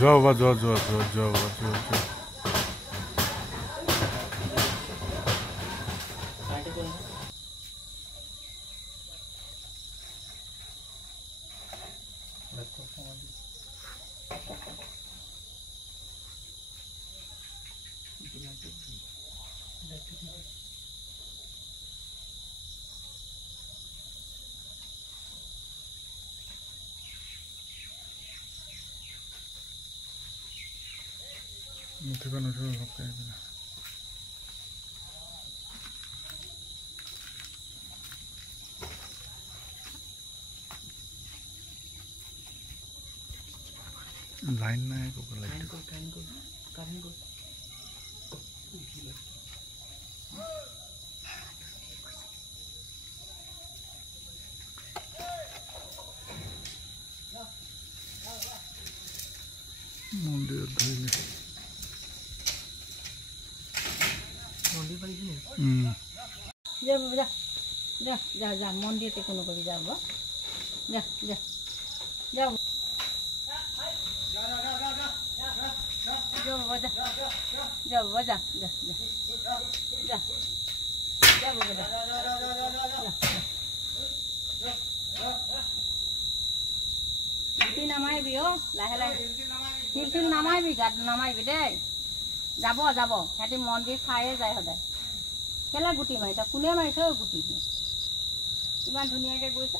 যোৱা বাবা যোৱা লাইন নাই মন্দিৰত ধৰিলে যা মন্দিৰতে কোনো কৰি যাব যা যা যা নামাইবি লাহে লাহে শিল নামাইবি গাত নামাইবি দেই যাব সিহঁতি মন্দিৰ চায়ে যায় সদায় কেলে গুটি মাৰিছ কোনে মাৰিছ গুটি ইমান ধুনীয়াকে গৈছে